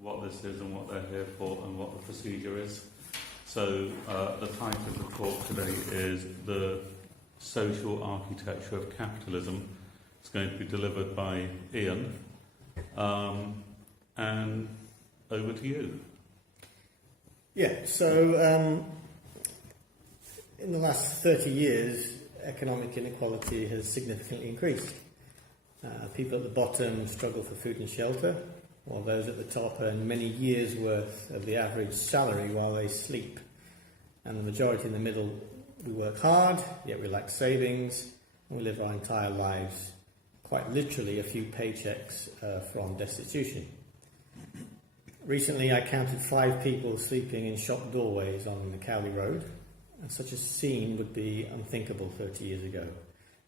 what this is and what they're here for and what the procedure is. So the title of the talk today is The Social Architecture of Capitalism. It's going to be delivered by Ian. And over to you. Yeah, so in the last 30 years, economic inequality has significantly increased. People at the bottom struggle for food and shelter, while those at the top earn many years' worth of the average salary while they sleep. And the majority in the middle, we work hard, yet we lack savings, and we live our entire lives, quite literally, a few paychecks from destitution. Recently, I counted 5 people sleeping in shop doorways on the Cowley Road, and such a scene would be unthinkable 30 years ago.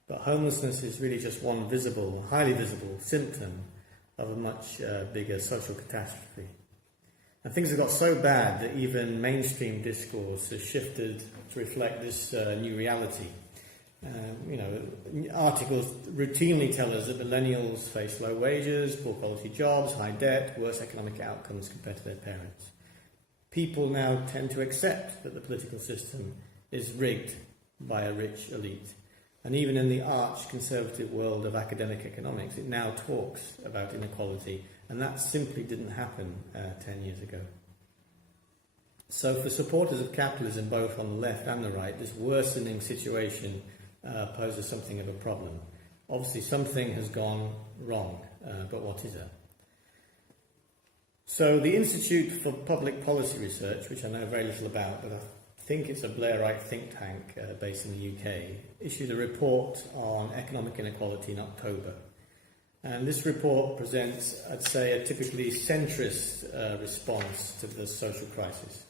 But homelessness is really just one visible, highly visible symptom of a much bigger social catastrophe. And things have got so bad that even mainstream discourse has shifted to reflect this new reality. Articles routinely tell us that millennials face low wages, poor quality jobs, high debt, worse economic outcomes compared to their parents. People now tend to accept that the political system is rigged by a rich elite. And even in the arch-conservative world of academic economics, it now talks about inequality, and that simply didn't happen 10 years ago. So for supporters of capitalism, both on the left and the right, this worsening situation poses something of a problem. Obviously, something has gone wrong, but what is it? So the Institute for Public Policy Research, which I know very little about, but I think it's a Blairite think tank based in the UK, issued a report on economic inequality in October. And this report presents, I'd say, a typically centrist response to the social crisis.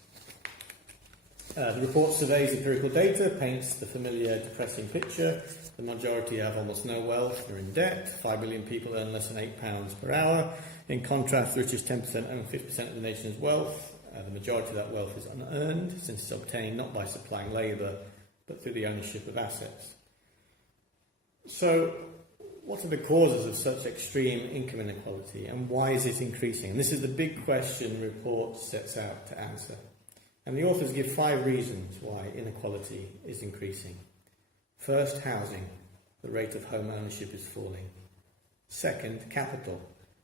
The report surveys empirical data, paints the familiar depressing picture. The majority have almost no wealth, they're in debt. 5 million people earn less than £8 per hour. In contrast, the richest 10% own 50% of the nation's wealth. The majority of that wealth is unearned, since it's obtained not by supplying labour, but through the ownership of assets. So, what are the causes of such extreme income inequality, and why is it increasing? And this is the big question the report sets out to answer. And the authors give 5 reasons why inequality is increasing. First, housing. The rate of home ownership is falling. Second, capital.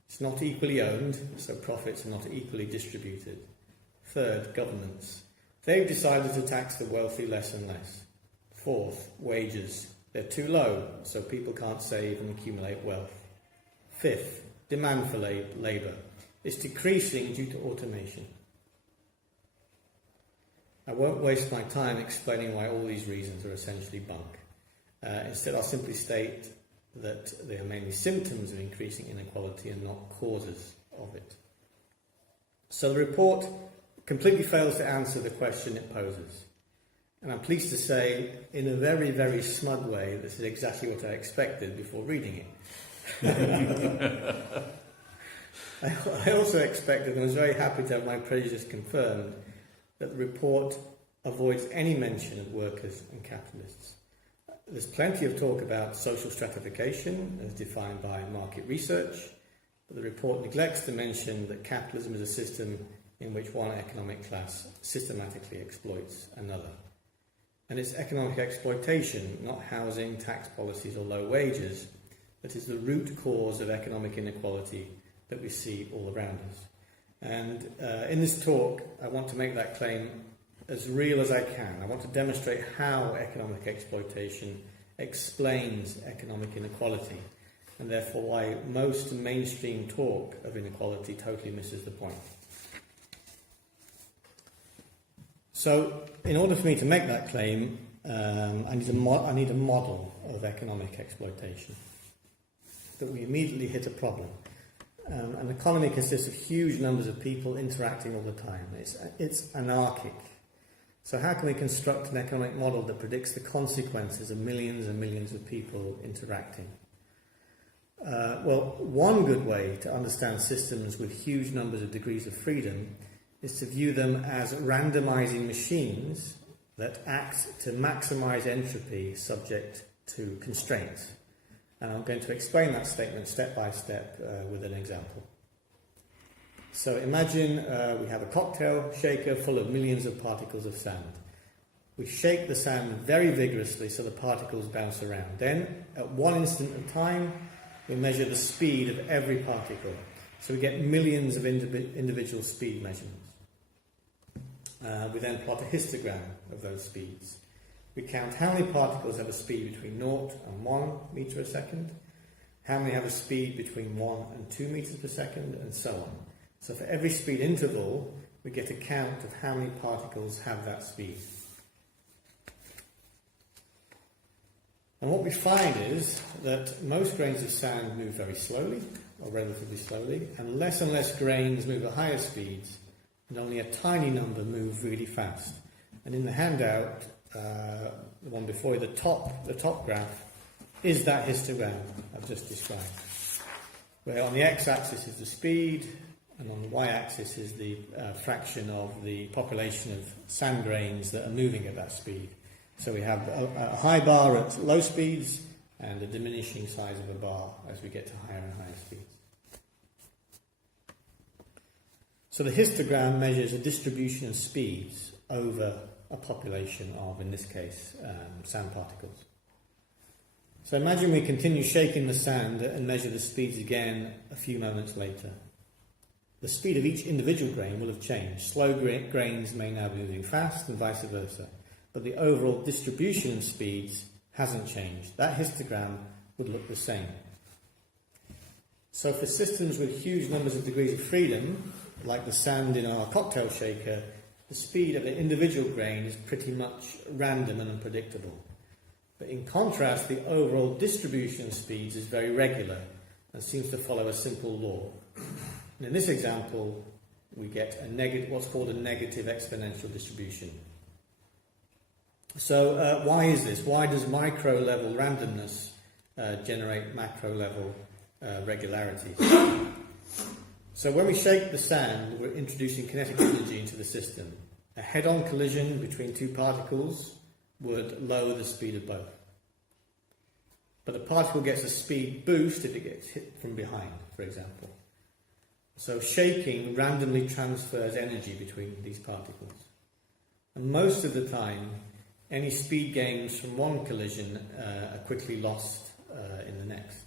It's not equally owned, so profits are not equally distributed. Third, governments. They've decided to tax the wealthy less and less. Fourth, wages. They're too low, so people can't save and accumulate wealth. Fifth, demand for labour. It's decreasing due to automation. I won't waste my time explaining why all these reasons are essentially bunk. Instead, I'll simply state that they are mainly symptoms of increasing inequality and not causes of it. So the report completely fails to answer the question it poses. And I'm pleased to say, in a very, very smug way, this is exactly what I expected before reading it. I also expected, and was very happy to have my prejudice confirmed, that the report avoids any mention of workers and capitalists. There's plenty of talk about social stratification as defined by market research, but the report neglects to mention that capitalism is a system in which one economic class systematically exploits another. And it's economic exploitation, not housing, tax policies or low wages, that is the root cause of economic inequality that we see all around us. And in this talk, I want to make that claim as real as I can. I want to demonstrate how economic exploitation explains economic inequality, and therefore why most mainstream talk of inequality totally misses the point. So, in order for me to make that claim, I need a model of economic exploitation. That we immediately hit a problem. An economy consists of huge numbers of people interacting all the time. It's anarchic. So how can we construct an economic model that predicts the consequences of millions and millions of people interacting? Well, one good way to understand systems with huge numbers of degrees of freedom is to view them as randomizing machines that act to maximize entropy subject to constraints. And I'm going to explain that statement step by step with an example. So imagine we have a cocktail shaker full of millions of particles of sand. We shake the sand very vigorously so the particles bounce around. Then, at one instant of time, we measure the speed of every particle. So we get millions of individual speed measurements. We then plot a histogram of those speeds. We count how many particles have a speed between 0 and 1 metre a second, how many have a speed between 1 and 2 metres per second, and so on. So for every speed interval, we get a count of how many particles have that speed. And what we find is that most grains of sand move very slowly, or relatively slowly, and less grains move at higher speeds, and only a tiny number move really fast. And in the handout, the one before you, the top graph, is that histogram I've just described. Where on the x-axis is the speed, and on the y-axis is the fraction of the population of sand grains that are moving at that speed. So we have a high bar at low speeds and a diminishing size of a bar as we get to higher and higher speeds. So the histogram measures a distribution of speeds over a population of, in this case, sand particles. So imagine we continue shaking the sand and measure the speeds again a few moments later. The speed of each individual grain will have changed. Slow grains may now be moving fast and vice versa. But the overall distribution of speeds hasn't changed. That histogram would look the same. So for systems with huge numbers of degrees of freedom, like the sand in our cocktail shaker, the speed of an individual grain is pretty much random and unpredictable. But in contrast, the overall distribution of speeds is very regular and seems to follow a simple law. And in this example, we get what's called a negative exponential distribution. So why is this? Why does micro-level randomness generate macro-level regularity? So when we shake the sand, we're introducing kinetic energy into the system. A head-on collision between two particles would lower the speed of both. But the particle gets a speed boost if it gets hit from behind, for example. So shaking randomly transfers energy between these particles. And most of the time, any speed gains from one collision are quickly lost in the next.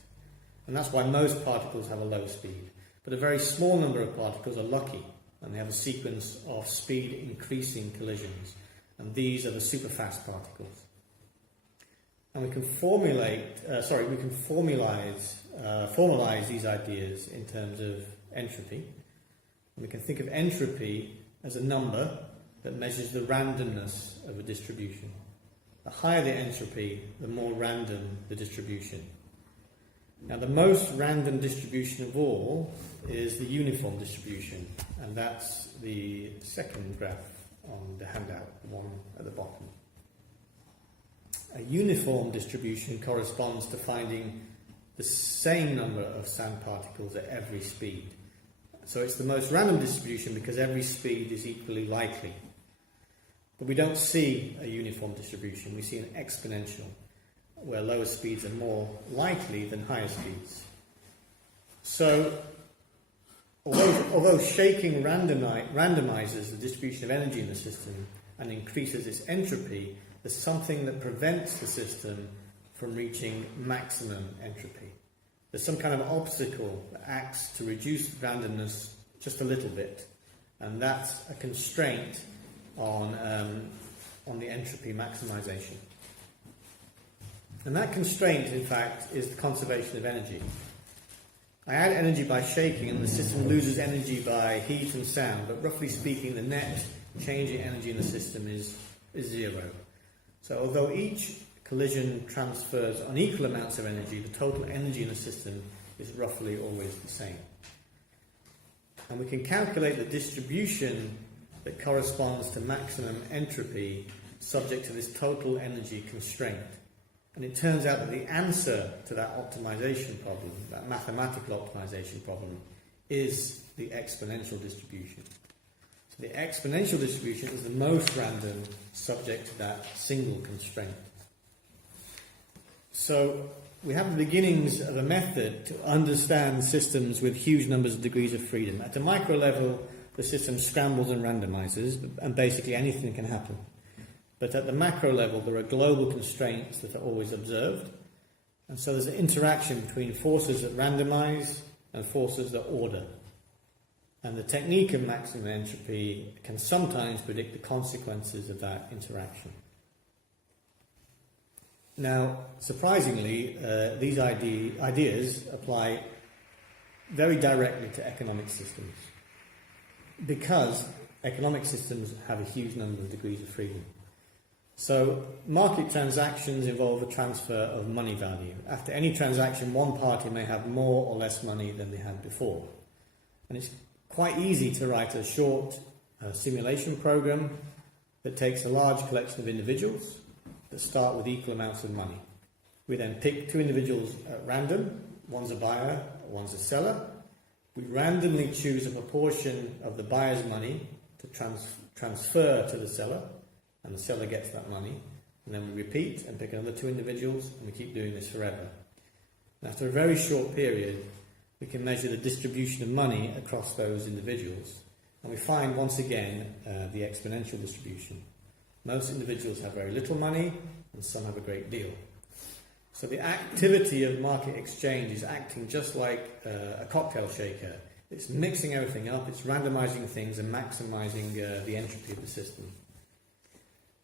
And that's why most particles have a low speed. But a very small number of particles are lucky, and they have a sequence of speed increasing collisions. And these are the superfast particles. And we can formalize these ideas in terms of entropy. And we can think of entropy as a number that measures the randomness of a distribution. The higher the entropy, the more random the distribution. Now, the most random distribution of all is the uniform distribution, and that's the second graph on the handout, the one at the bottom. A uniform distribution corresponds to finding the same number of sand particles at every speed. So it's the most random distribution because every speed is equally likely. But we don't see a uniform distribution, we see an exponential, where lower speeds are more likely than higher speeds. So, although shaking randomizes the distribution of energy in the system and increases its entropy, there's something that prevents the system from reaching maximum entropy. There's some kind of obstacle that acts to reduce randomness just a little bit, and that's a constraint on the entropy maximization. And that constraint, in fact, is the conservation of energy. I add energy by shaking and the system loses energy by heat and sound, but roughly speaking, the net change in energy in the system is zero. So although each collision transfers unequal amounts of energy, the total energy in the system is roughly always the same. And we can calculate the distribution that corresponds to maximum entropy subject to this total energy constraint. And it turns out that the answer to that optimization problem, that mathematical optimization problem, is the exponential distribution. So the exponential distribution is the most random subject to that single constraint. So we have the beginnings of a method to understand systems with huge numbers of degrees of freedom. At a micro level, the system scrambles and randomizes, and basically anything can happen. But at the macro level, there are global constraints that are always observed. And so there's an interaction between forces that randomize and forces that order. And the technique of maximum entropy can sometimes predict the consequences of that interaction. Now, surprisingly, these ideas apply very directly to economic systems, because economic systems have a huge number of degrees of freedom. So, market transactions involve a transfer of money value. After any transaction, one party may have more or less money than they had before. And it's quite easy to write a short simulation program that takes a large collection of individuals that start with equal amounts of money. We then pick two individuals at random. One's a buyer, one's a seller. We randomly choose a proportion of the buyer's money to transfer to the seller, and the seller gets that money. And then we repeat and pick another two individuals, and we keep doing this forever. And after a very short period, we can measure the distribution of money across those individuals. And we find, once again, the exponential distribution. Most individuals have very little money, and some have a great deal. So the activity of market exchange is acting just like a cocktail shaker. It's mixing everything up, it's randomizing things and maximizing the entropy of the system.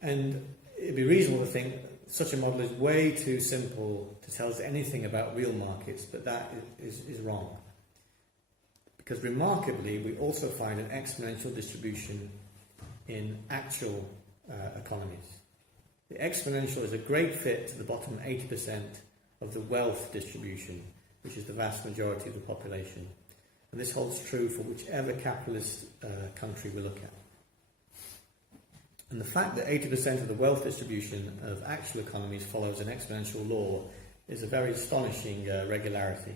And it'd be reasonable to think such a model is way too simple to tell us anything about real markets, but that is wrong. Because remarkably, we also find an exponential distribution in actual economies. The exponential is a great fit to the bottom 80% of the wealth distribution, which is the vast majority of the population. And this holds true for whichever capitalist country we look at. And the fact that 80% of the wealth distribution of actual economies follows an exponential law is a very astonishing regularity.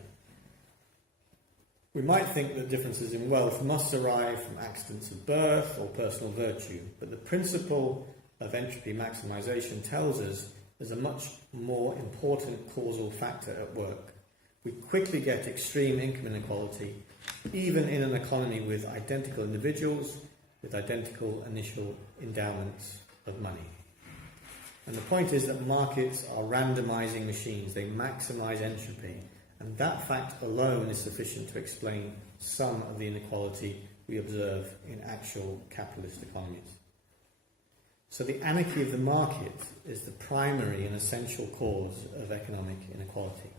We might think that differences in wealth must arise from accidents of birth or personal virtue, but the principle of entropy maximization tells us there's a much more important causal factor at work. We quickly get extreme income inequality, even in an economy with identical individuals, with identical initial endowments of money. And the point is that markets are randomizing machines. They maximize entropy. And that fact alone is sufficient to explain some of the inequality we observe in actual capitalist economies. So the anarchy of the market is the primary and essential cause of economic inequality.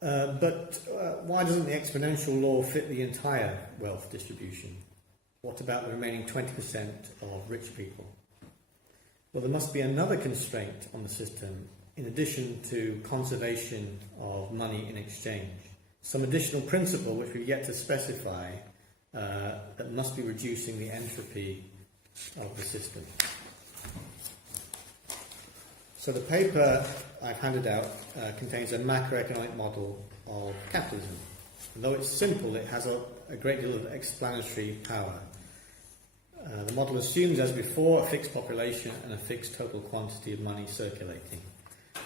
But why doesn't the exponential law fit the entire wealth distribution? What about the remaining 20% of rich people? Well, there must be another constraint on the system in addition to conservation of money in exchange. Some additional principle which we've yet to specify that must be reducing the entropy of the system. So the paper I've handed out contains a macroeconomic model of capitalism. And though it's simple, it has a great deal of explanatory power. The model assumes, as before, a fixed population and a fixed total quantity of money circulating.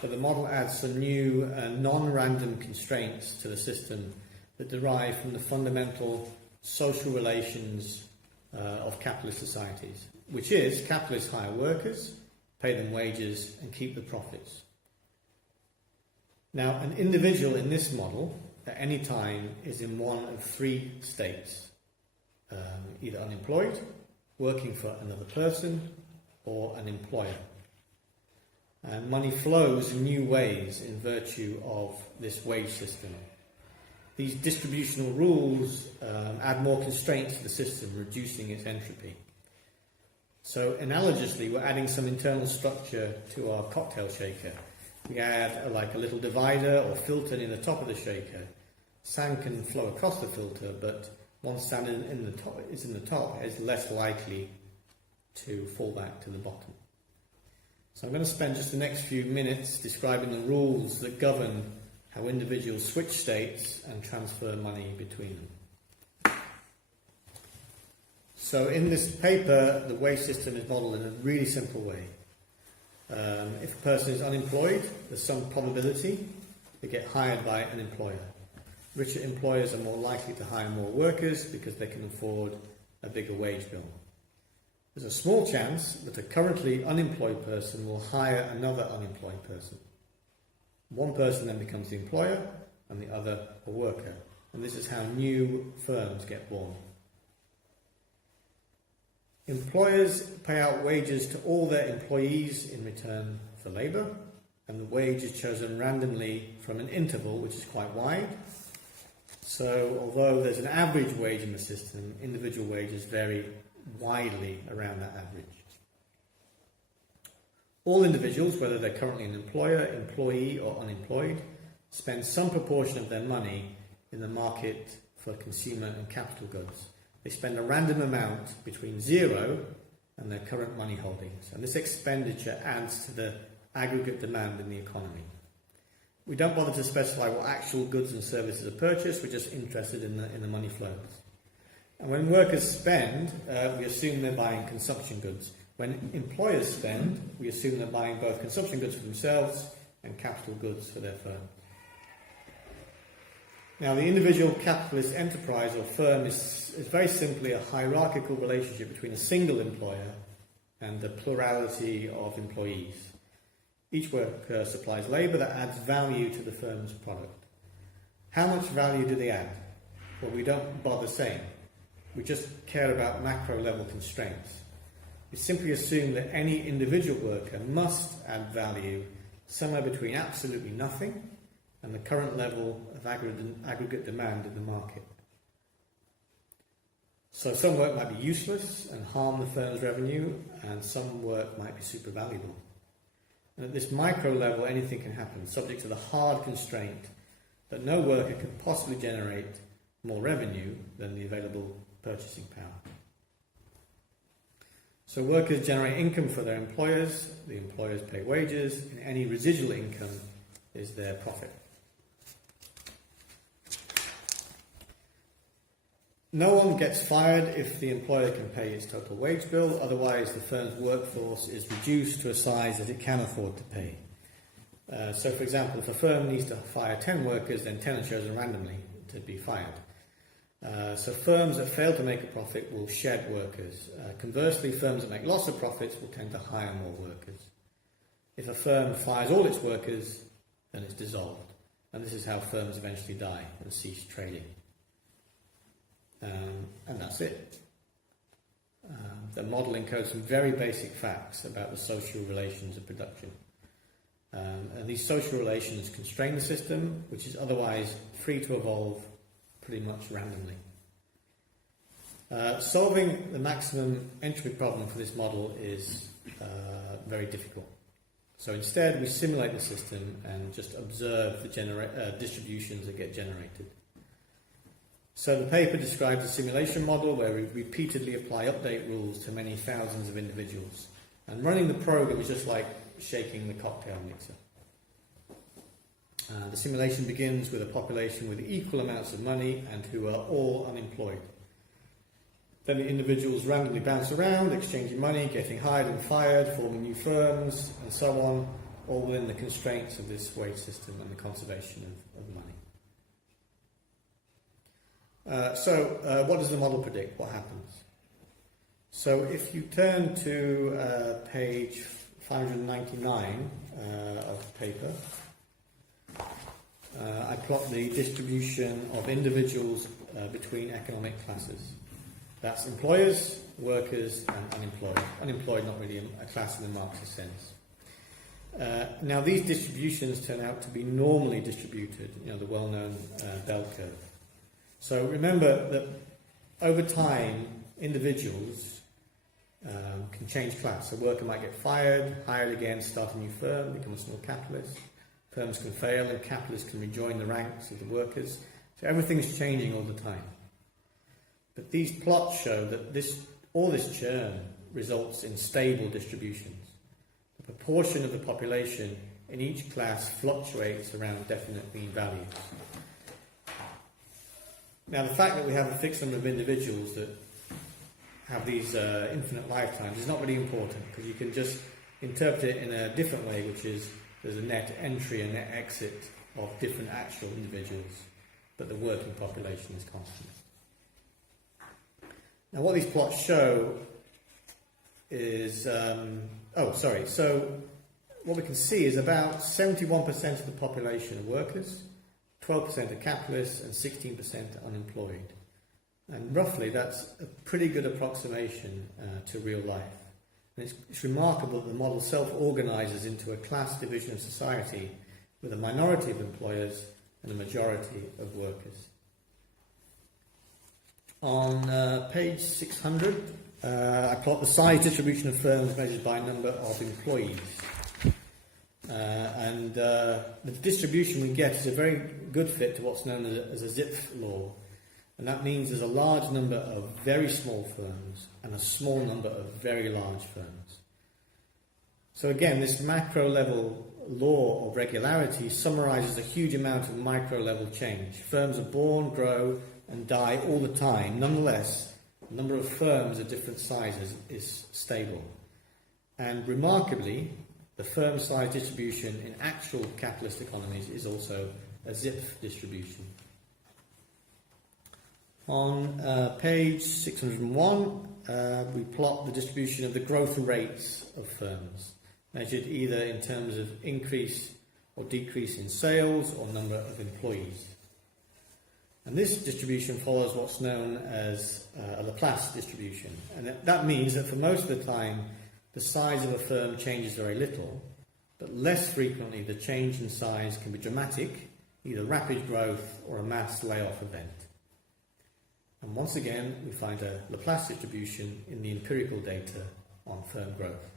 But the model adds some new non-random constraints to the system that derive from the fundamental social relations of capitalist societies, which is capitalists hire workers, pay them wages, and keep the profits. Now, an individual in this model at any time is in one of three states, either unemployed, working for another person, or an employer. And money flows in new ways in virtue of this wage system. These distributional rules add more constraints to the system, reducing its entropy. So analogously, we're adding some internal structure to our cocktail shaker. We add like a little divider or filter near the top of the shaker. Sand can flow across the filter, but once sand is in the top, it's less likely to fall back to the bottom. So I'm going to spend just the next few minutes describing the rules that govern how individuals switch states and transfer money between them. So in this paper, the wage system is modelled in a really simple way. If a person is unemployed, there's some probability they get hired by an employer. Richer employers are more likely to hire more workers because they can afford a bigger wage bill. There's a small chance that a currently unemployed person will hire another unemployed person. One person then becomes the employer and the other a worker. And this is how new firms get born. Employers pay out wages to all their employees in return for labour, and the wage is chosen randomly from an interval which is quite wide. So although there's an average wage in the system, individual wages vary widely around that average. All individuals, whether they're currently an employer, employee or unemployed, spend some proportion of their money in the market for consumer and capital goods. They spend a random amount between zero and their current money holdings, and this expenditure adds to the aggregate demand in the economy. We don't bother to specify what actual goods and services are purchased, we're just interested in the money flows. And when workers spend, we assume they're buying consumption goods. When employers spend, we assume they're buying both consumption goods for themselves and capital goods for their firm. Now, the individual capitalist enterprise or firm is very simply a hierarchical relationship between a single employer and the plurality of employees. Each worker supplies labour that adds value to the firm's product. How much value do they add? Well, we don't bother saying. We just care about macro level constraints. We simply assume that any individual worker must add value somewhere between absolutely nothing and the current level of aggregate demand in the market. So some work might be useless and harm the firm's revenue, and some work might be super valuable. And at this micro level, anything can happen, subject to the hard constraint that no worker can possibly generate more revenue than the available purchasing power. So workers generate income for their employers, the employers pay wages, and any residual income is their profit. No one gets fired if the employer can pay its total wage bill, otherwise the firm's workforce is reduced to a size that it can afford to pay. So for example, if a firm needs to fire 10 workers, then 10 are chosen randomly to be fired. So firms that fail to make a profit will shed workers. Conversely, firms that make lots of profits will tend to hire more workers. If a firm fires all its workers, then it's dissolved. And this is how firms eventually die and cease trading. And that's it. The model encodes some very basic facts about the social relations of production. And these social relations constrain the system, which is otherwise free to evolve pretty much randomly. Solving the maximum entropy problem for this model is very difficult. So instead we simulate the system and just observe the distributions that get generated. So the paper describes a simulation model where we repeatedly apply update rules to many thousands of individuals. And running the program is just like shaking the cocktail mixer. The simulation begins with a population with equal amounts of money and who are all unemployed. Then the individuals randomly bounce around, exchanging money, getting hired and fired, forming new firms, and so on, all within the constraints of this wage system and the conservation of money. What does the model predict? What happens? So if you turn to page 599 of the paper, I plot the distribution of individuals between economic classes. That's employers, workers, and unemployed. Unemployed, not really a class in the Marxist sense. Now, these distributions turn out to be normally distributed, the well-known bell curve. So remember that over time, individuals can change class. A worker might get fired, hired again, start a new firm, become a small capitalist. Firms can fail and capitalists can rejoin the ranks of the workers. So everything's changing all the time. But these plots show that all this churn results in stable distributions. The proportion of the population in each class fluctuates around definite mean values. Now, the fact that we have a fixed number of individuals that have these infinite lifetimes is not really important, because you can just interpret it in a different way, which is there's a net entry and net exit of different actual individuals, but the working population is constant. Now what these plots show is, so what we can see is about 71% of the population are workers, 12% are capitalists, and 16% are unemployed. And roughly that's a pretty good approximation to real life. And it's remarkable that the model self-organises into a class division of society with a minority of employers and a majority of workers. On page 600, I plot the size distribution of firms measured by number of employees. And the distribution we get is a very good fit to what's known as a Zipf law. And that means there's a large number of very small firms and a small number of very large firms. So again, this macro level law of regularity summarises a huge amount of micro level change. Firms are born, grow and die all the time. Nonetheless, the number of firms of different sizes is stable. And remarkably, the firm size distribution in actual capitalist economies is also a Zipf distribution. On page 601, we plot the distribution of the growth rates of firms, measured either in terms of increase or decrease in sales or number of employees. And this distribution follows what's known as a Laplace distribution. And that means that for most of the time, the size of a firm changes very little, but less frequently the change in size can be dramatic, either rapid growth or a mass layoff event. And once again, we find a Laplace distribution in the empirical data on firm growth.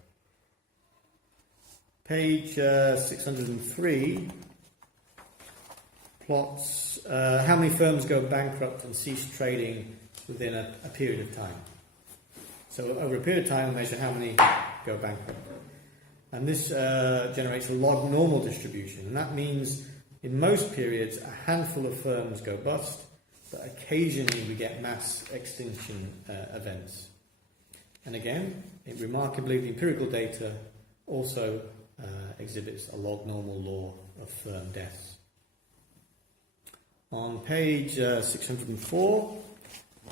Page 603 plots how many firms go bankrupt and cease trading within a period of time. So over a period of time, we measure how many go bankrupt. And this generates a log normal distribution. And that means in most periods, a handful of firms go bust, but occasionally we get mass extinction events. And again, remarkably, the empirical data also exhibits a log normal law of firm deaths. On page 604,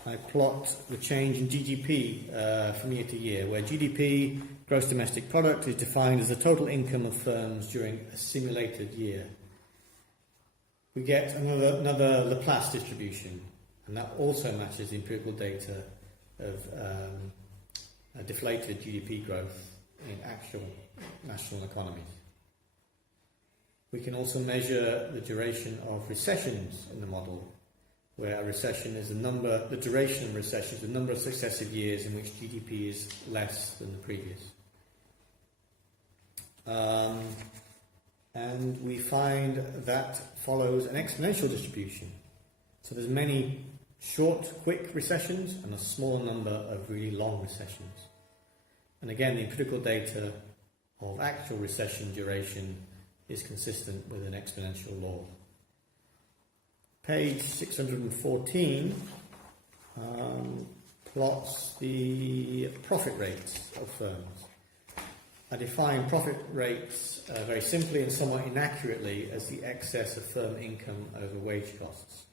I plot the change in GDP from year to year, where GDP, gross domestic product, is defined as the total income of firms during a simulated year. We get another Laplace distribution, and that also matches the empirical data of deflated GDP growth in actual national economies. We can also measure the duration of recessions in the model, where a recession is the duration of recession is the number of successive years in which GDP is less than the previous. And we find that follows an exponential distribution. So there's many short, quick recessions and a small number of really long recessions. And again, the empirical data of actual recession duration is consistent with an exponential law. Page 614 plots the profit rates of firms. I define profit rates very simply and somewhat inaccurately as the excess of firm income over wage costs.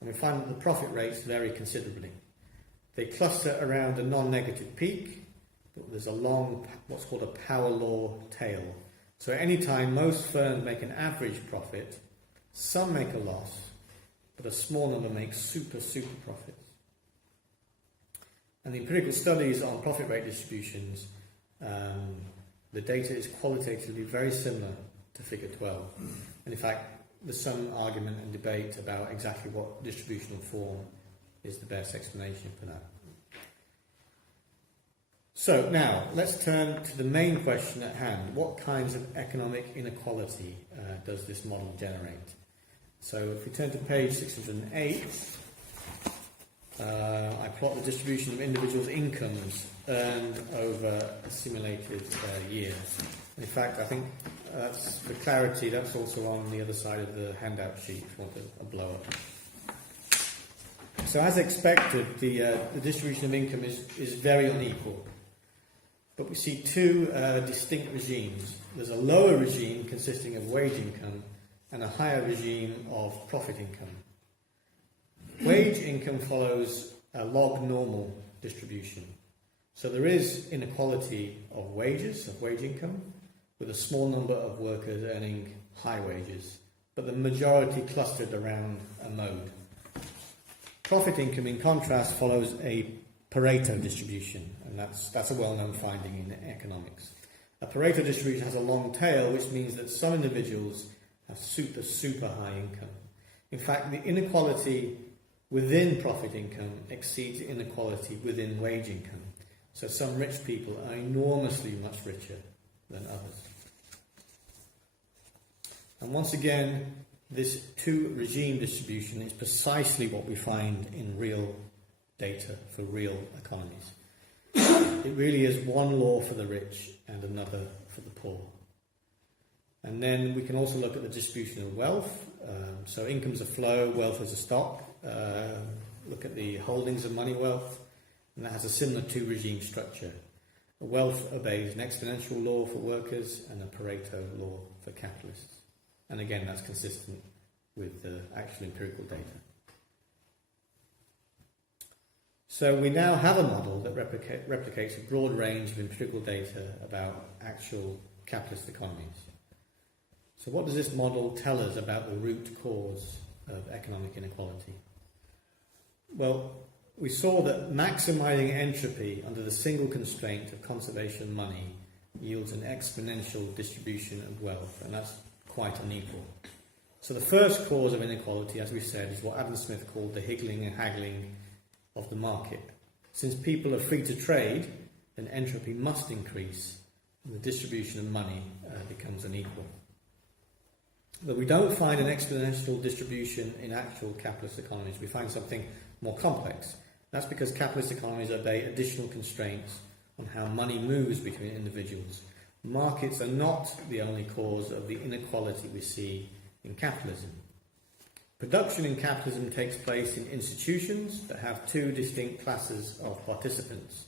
And we find that the profit rates vary considerably. They cluster around a non-negative peak, but there's a long, what's called a power law tail. So at any time, most firms make an average profit, some make a loss, but a small number make super profits. And the empirical studies on profit rate distributions, the data is qualitatively very similar to figure 12. And in fact, there's some argument and debate about exactly what distributional form is the best explanation for that. So now, let's turn to the main question at hand. What kinds of economic inequality does this model generate? So if we turn to page 608, I plot the distribution of individuals' incomes earned over a simulated year. And in fact, I think that's, for clarity, that's also on the other side of the handout sheet if you want a blow-up. So as expected, the distribution of income is very unequal. But we see two distinct regimes. There's a lower regime consisting of wage income and a higher regime of profit income. Wage income follows a log normal distribution. So there is inequality of wages, of wage income, with a small number of workers earning high wages, but the majority clustered around a mode. Profit income, in contrast, follows a Pareto distribution, and that's a well-known finding in economics. A Pareto distribution has a long tail, which means that some individuals have super high income. In fact, the inequality within profit income exceeds inequality within wage income. So some rich people are enormously much richer than others. And once again, this two-regime distribution is precisely what we find in real data for real economies. It really is one law for the rich and another for the poor. And then we can also look at the distribution of wealth. So income's a flow, wealth is a stock. Look at the holdings of money wealth, and that has a similar two-regime structure. Wealth obeys an exponential law for workers and a Pareto law for capitalists. And again, that's consistent with the actual empirical data. So we now have a model that replicates a broad range of empirical data about actual capitalist economies. So what does this model tell us about the root cause of economic inequality? Well, we saw that maximizing entropy under the single constraint of conservation of money yields an exponential distribution of wealth, and that's quite unequal. So the first cause of inequality, as we said, is what Adam Smith called the higgling and haggling of the market. Since people are free to trade, then entropy must increase, and the distribution of money becomes unequal. But we don't find an exponential distribution in actual capitalist economies. We find something more complex. That's because capitalist economies obey additional constraints on how money moves between individuals. Markets are not the only cause of the inequality we see in capitalism. Production in capitalism takes place in institutions that have two distinct classes of participants.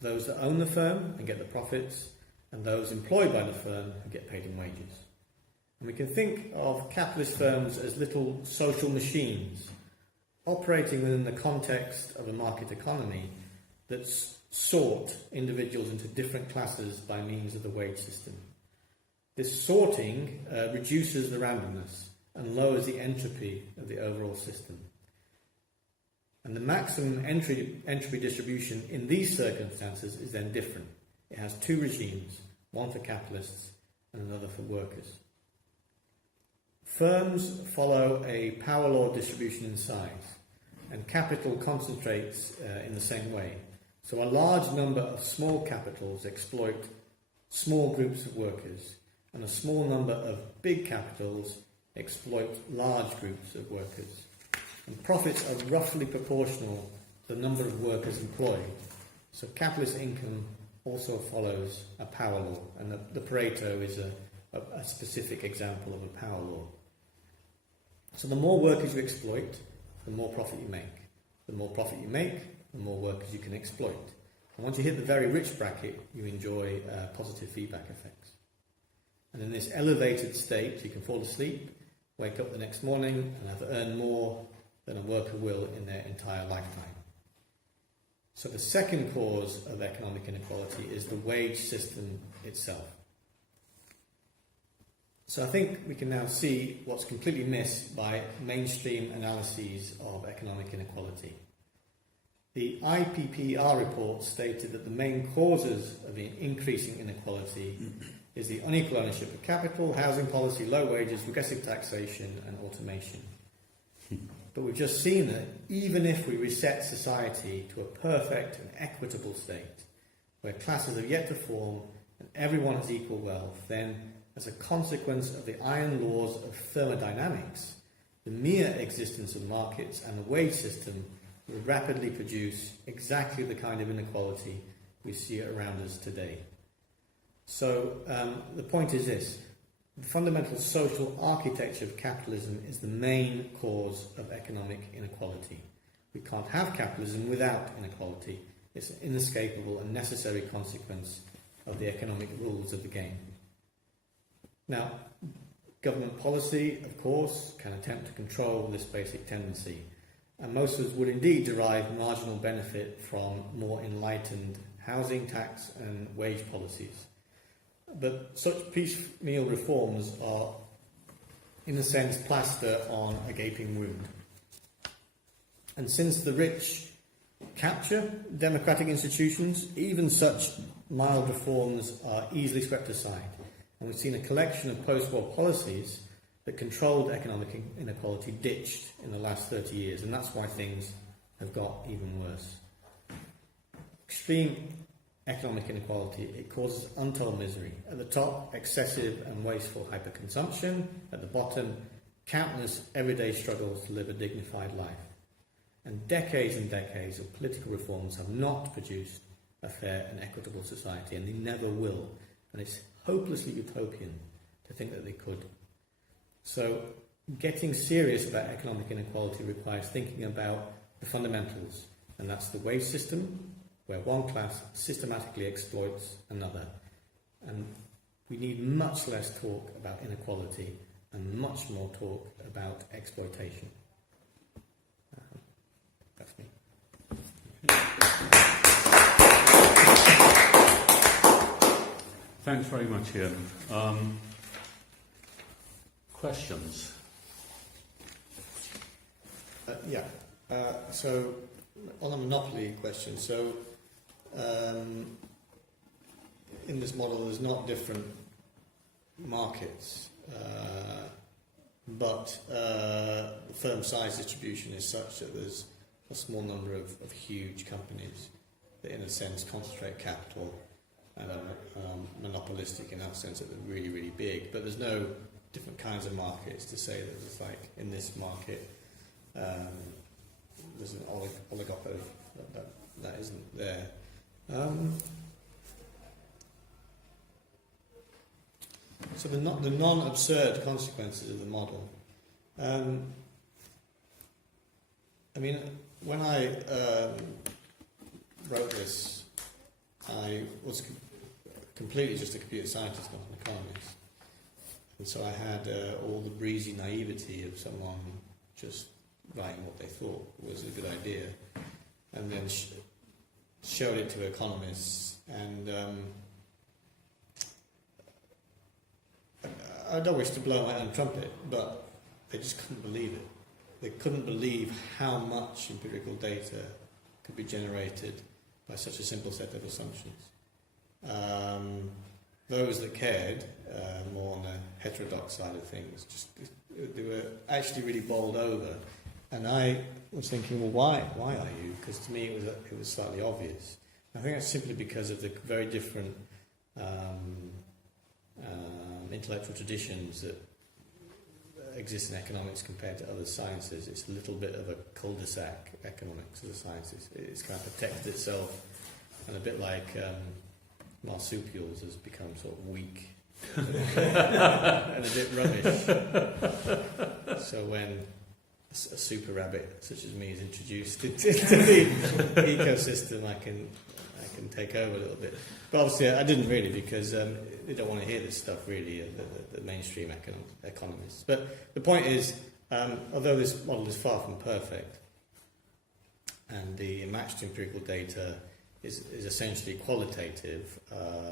Those that own the firm and get the profits, and those employed by the firm who get paid in wages. And we can think of capitalist firms as little social machines operating within the context of a market economy that sort individuals into different classes by means of the wage system. This sorting reduces the randomness and lowers the entropy of the overall system. And the maximum entropy distribution in these circumstances is then different. It has two regimes, one for capitalists and another for workers. Firms follow a power law distribution in size, and capital concentrates in the same way. So a large number of small capitals exploit small groups of workers, and a small number of big capitals exploit large groups of workers. And profits are roughly proportional to the number of workers employed. So capitalist income also follows a power law, and the Pareto is a specific example of a power law. So the more workers you exploit, the more profit you make. The more profit you make, the more workers you can exploit. And once you hit the very rich bracket, you enjoy positive feedback effects. And in this elevated state, you can fall asleep, wake up the next morning, and have earned more than a worker will in their entire lifetime. So the second cause of economic inequality is the wage system itself. So I think we can now see what's completely missed by mainstream analyses of economic inequality. The IPPR report stated that the main causes of the increasing inequality is the unequal ownership of capital, housing policy, low wages, regressive taxation, and automation. But we've just seen that even if we reset society to a perfect and equitable state, where classes have yet to form and everyone has equal wealth, then as a consequence of the iron laws of thermodynamics, the mere existence of markets and the wage system will rapidly produce exactly the kind of inequality we see around us today. So the point is this: the fundamental social architecture of capitalism is the main cause of economic inequality. We can't have capitalism without inequality, It's an inescapable and necessary consequence of the economic rules of the game. Now, government policy, of course, can attempt to control this basic tendency, and most of us would indeed derive marginal benefit from more enlightened housing, tax and wage policies. But such piecemeal reforms are, in a sense, plaster on a gaping wound. And since the rich capture democratic institutions, even such mild reforms are easily swept aside. And we've seen a collection of post-war policies that controlled economic inequality ditched in the last 30 years, and that's why things have got even worse. Extreme economic inequality, it causes untold misery. At the top, excessive and wasteful hyperconsumption. At the bottom, countless everyday struggles to live a dignified life. And decades of political reforms have not produced a fair and equitable society, and they never will. And it's hopelessly utopian to think that they could. So, getting serious about economic inequality requires thinking about the fundamentals, and that's the wage system, where one class systematically exploits another. And we need much less talk about inequality and much more talk about exploitation. That's me. Thanks very much, Ian. Questions? So, on a monopoly question, in this model there's not different markets, but the firm size distribution is such that there's a small number of huge companies that in a sense concentrate capital and are monopolistic in that sense that they're really, really big. But there's no different kinds of markets to say that it's like in this market there's an oligopoly that isn't there. So the non-absurd consequences of the model. I mean, when I wrote this, I was completely just a computer scientist, not an economist. And so I had all the breezy naivety of someone just writing what they thought was a good idea, and then showed it to economists, and I don't wish to blow my own trumpet, but they just couldn't believe it. They couldn't believe how much empirical data could be generated by such a simple set of assumptions. Those that cared, more on the heterodox side of things, they were actually really bowled over. And I was thinking, well, why are you? Because to me it was slightly obvious. I think that's simply because of the very different intellectual traditions that exist in economics compared to other sciences. It's a little bit of a cul-de-sac, economics as a science. It's kind of protected itself, and a bit like marsupials has become sort of weak and a bit rubbish. So when a super rabbit such as me is introduced into the ecosystem, I can take over a little bit. But obviously I didn't really, because they don't want to hear this stuff really, the mainstream economists. But the point is, although this model is far from perfect, and the matched empirical data is essentially qualitative,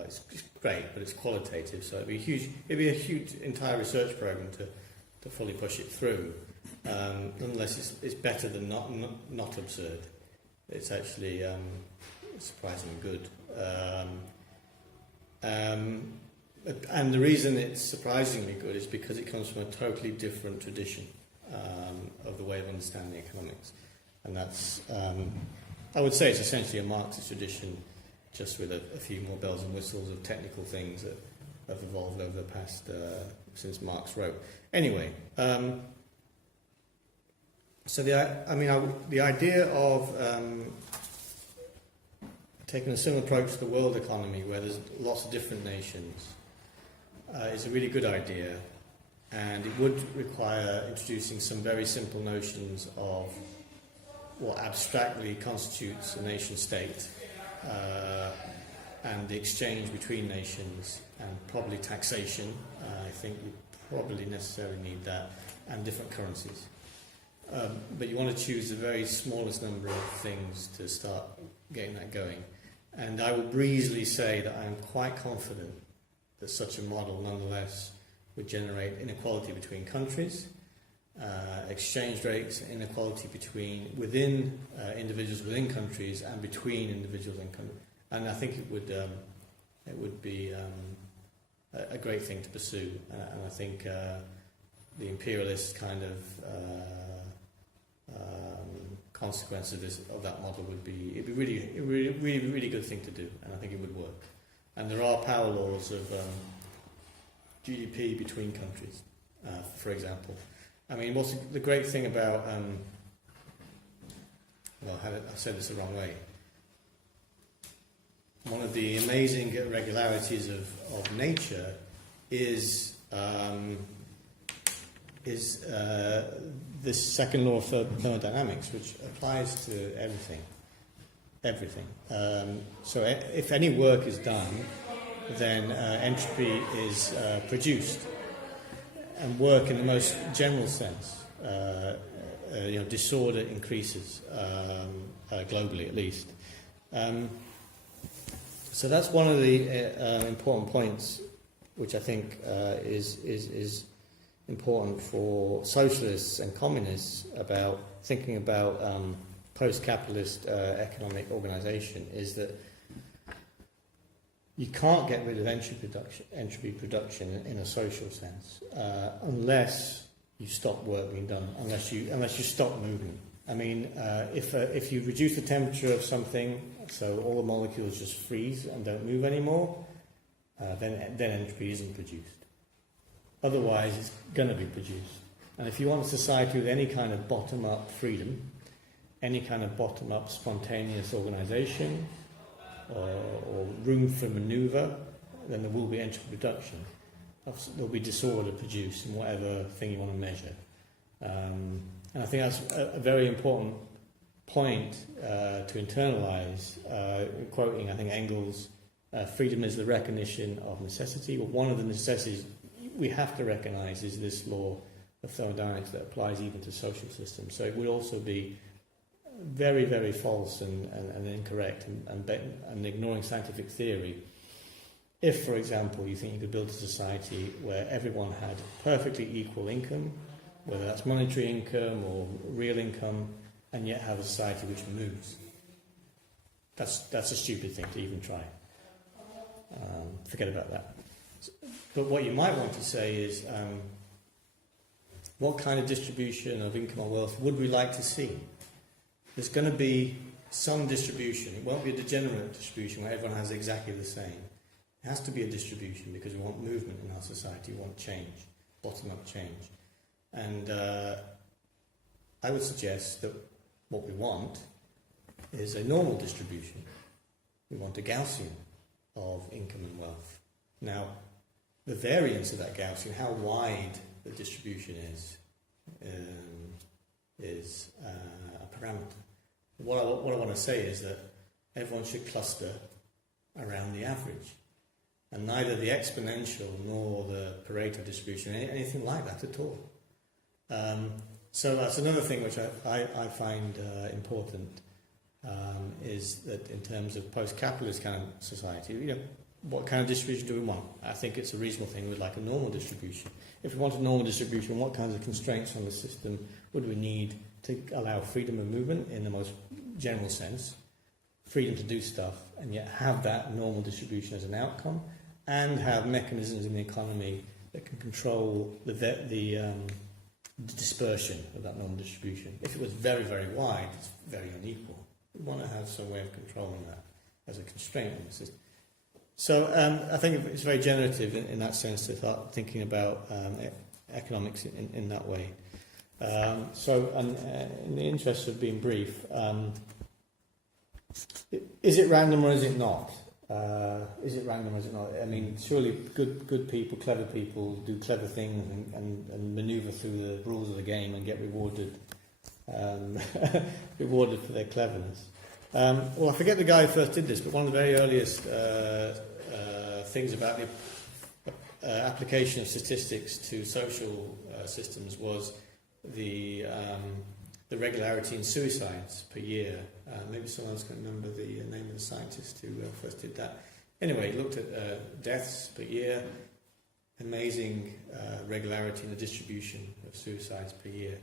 it's great, but it's qualitative, so it'd be a huge entire research program to fully push it through. Nonetheless, it's better than not absurd. It's actually surprisingly good. And the reason it's surprisingly good is because it comes from a totally different tradition of the way of understanding economics. And that's, I would say it's essentially a Marxist tradition, just with a few more bells and whistles of technical things that have evolved over the past, since Marx wrote. Anyway, so the idea of taking a similar approach to the world economy, where there's lots of different nations, is a really good idea, and it would require introducing some very simple notions of what abstractly constitutes a nation state, and the exchange between nations, and probably taxation. I think you probably necessarily need that, and different currencies. But you want to choose the very smallest number of things to start getting that going. And I will breezily say that I am quite confident that such a model nonetheless would generate inequality between countries, exchange rates, inequality within individuals within countries, and between individuals in countries. And I think it would be a great thing to pursue. And I think the imperialist kind of consequence of that model would be really good thing to do, and I think it would work. And there are power laws of GDP between countries, for example. I mean, what's the great thing about I've said this the wrong way. One of the amazing regularities of nature is this second law of thermodynamics, which applies to everything. So if any work is done, then entropy is produced, and work in the most general sense. Disorder increases globally, at least. So that's one of the important points, which I think is important for socialists and communists about thinking about post-capitalist economic organisation, is that you can't get rid of entropy production in a social sense unless you stop work being done, unless you stop moving. I mean, if you reduce the temperature of something, so all the molecules just freeze and don't move anymore, then entropy isn't produced. Otherwise, it's going to be produced. And if you want a society with any kind of bottom-up freedom, any kind of bottom-up spontaneous organisation, or room for manoeuvre, then there will be entropy production. There will be disorder produced in whatever thing you want to measure. And I think that's a very important point to internalise. Quoting, I think, Engels, freedom is the recognition of necessity. But one of the necessities we have to recognise is this law of thermodynamics that applies even to social systems. So it would also be very, very false and incorrect and ignoring scientific theory if, for example, you think you could build a society where everyone had perfectly equal income, whether that's monetary income or real income, and yet have a society which moves. That's a stupid thing to even try. Forget about that. But what you might want to say is, what kind of distribution of income or wealth would we like to see? There's going to be some distribution. It won't be a degenerate distribution where everyone has exactly the same. It has to be a distribution because we want movement in our society. We want change, bottom-up change. And I would suggest that what we want is a normal distribution. We want a Gaussian of income and wealth. Now, the variance of that Gaussian, how wide the distribution is a parameter. What I want to say is that everyone should cluster around the average, and neither the exponential nor the Pareto distribution, anything like that at all. So that's another thing which I find important, is that in terms of post-capitalist kind of society, what kind of distribution do we want? I think it's a reasonable thing. We'd like a normal distribution. If we want a normal distribution, what kinds of constraints on the system would we need to allow freedom of movement in the most general sense, freedom to do stuff, and yet have that normal distribution as an outcome, and have mechanisms in the economy that can control the dispersion of that normal distribution. If it was very, very wide, it's very unequal. We want to have some way of controlling that as a constraint on the system. So I think it's very generative in that sense to start thinking about economics in that way. In the interest of being brief, is it random or is it not? Is it random or is it not? I mean, surely good people, clever people do clever things and manoeuvre through the rules of the game and get rewarded for their cleverness. Well, I forget the guy who first did this, but one of the very earliest things about the application of statistics to social systems was the regularity in suicides per year. Maybe someone else can remember the name of the scientist who first did that. Anyway, he looked at deaths per year, amazing regularity in the distribution of suicides per year.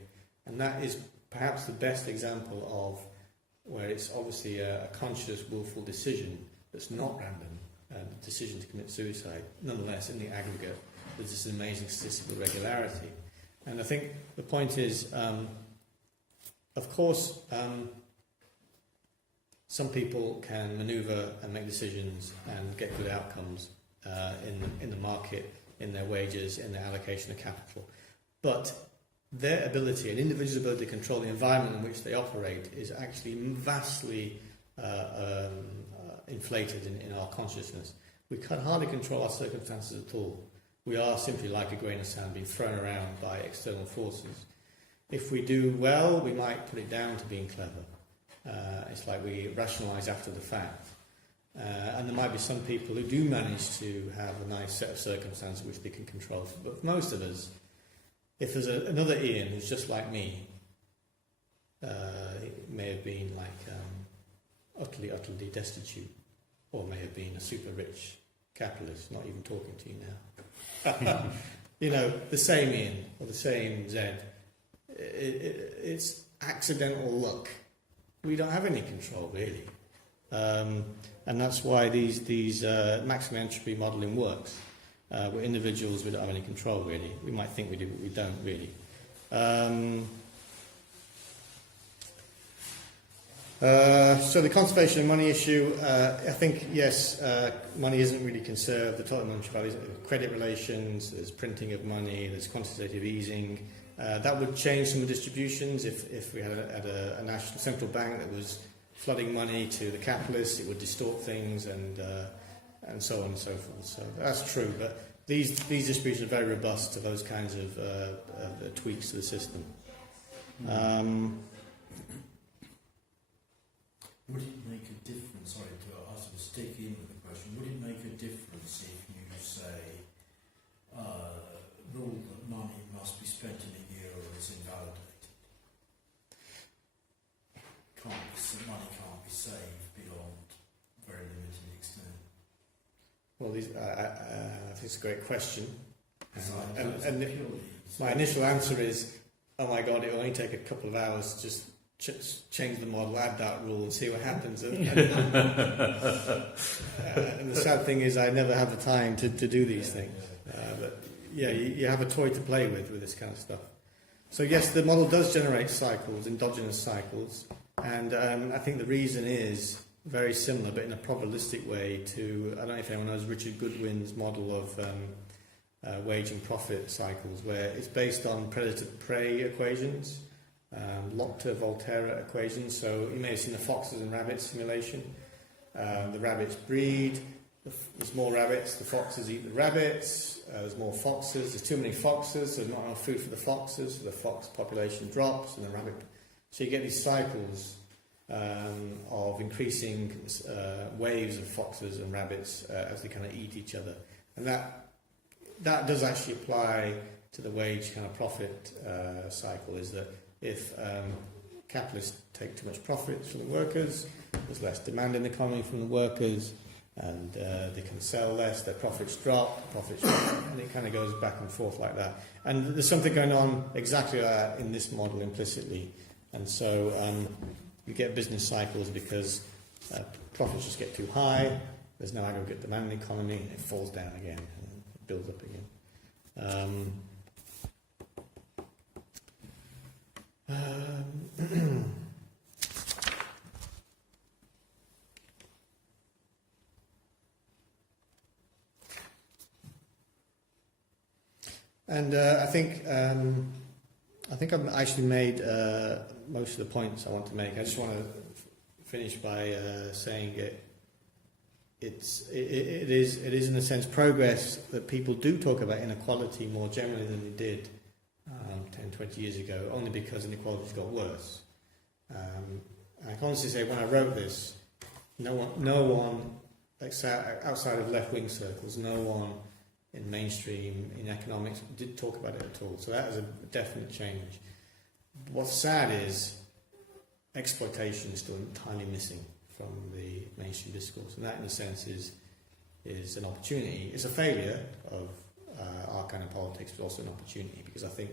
And that is perhaps the best example of where it's obviously a conscious, willful decision that's not random, the decision to commit suicide. Nonetheless, in the aggregate, there's this amazing statistical regularity. And I think the point is, of course, some people can manoeuvre and make decisions and get good outcomes in the market, in their wages, in their allocation of capital. But their ability, an individual's ability to control the environment in which they operate is actually vastly inflated in our consciousness. We can hardly control our circumstances at all. We are simply like a grain of sand being thrown around by external forces. If we do well, we might put it down to being clever. It's like we rationalise after the fact. And there might be some people who do manage to have a nice set of circumstances which they can control. But for most of us, if there's another Ian who's just like me, he may have been like utterly destitute, or may have been a super rich capitalist, not even talking to you now. You know, the same Ian or the same Zed. It's accidental luck. We don't have any control really, and that's why these maximum entropy modelling works. We're individuals, we don't have any control really. We might think we do, but we don't really. So the conservation of money issue, I think, yes, money isn't really conserved. The total monetary values, credit relations, there's printing of money, there's quantitative easing. That would change some of the distributions. If we had a national central bank that was flooding money to the capitalists, it would distort things and so on and so forth. So that's true, but these distributions are very robust to those kinds of tweaks to the system. Would it make a difference, sorry to ask, stick in with the question, would it make a difference if you say rule that money must be spent in a year or it's invalidated? Money can't be saved beyond very limited extent. Well, I think it's a great question. And my initial answer is, oh my God, it'll only take a couple of hours to just change the model, add that rule and see what happens. And the sad thing is I never have the time to do these things. But yeah, you have a toy to play with this kind of stuff. So yes, the model does generate cycles, endogenous cycles, and I think the reason is very similar, but in a probabilistic way to, I don't know if anyone knows Richard Goodwin's model of wage and profit cycles, where it's based on predator-prey equations, Lopter-Volterra equations. So you may have seen the foxes and rabbits simulation. The rabbits breed, there's more rabbits, the foxes eat the rabbits, there's more foxes, there's too many foxes, so there's not enough food for the foxes, so the fox population drops and the rabbit. So you get these cycles of increasing waves of foxes and rabbits as they kind of eat each other. And that does actually apply to the wage kind of profit cycle, is that if capitalists take too much profit from the workers, there's less demand in the economy from the workers, and they can sell less, their profits drop, and it kind of goes back and forth like that. And there's something going on exactly like that in this model implicitly. And so you get business cycles because profits just get too high, there's no aggregate demand in the economy, and it falls down again and builds up again. And I think I've actually made most of the points I want to make. I just want to finish by saying it is in a sense progress that people do talk about inequality more generally than they did 10, 20 years ago, only because inequality's got worse. And I can honestly say, when I wrote this, no one outside of left-wing circles, no one in mainstream, in economics, did talk about it at all. So that is a definite change. What's sad is exploitation is still entirely missing from the mainstream discourse, and that, in a sense, is an opportunity. It's a failure of our kind of politics, but also an opportunity, because I think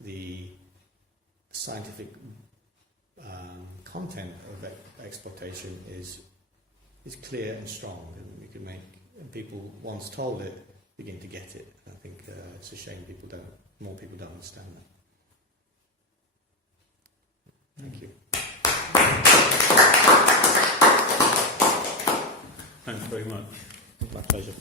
the scientific content of exploitation is clear and strong, and we can make, and people, once told it, begin to get it. I think it's a shame more people don't understand that. Thank you. Thanks very much. My pleasure.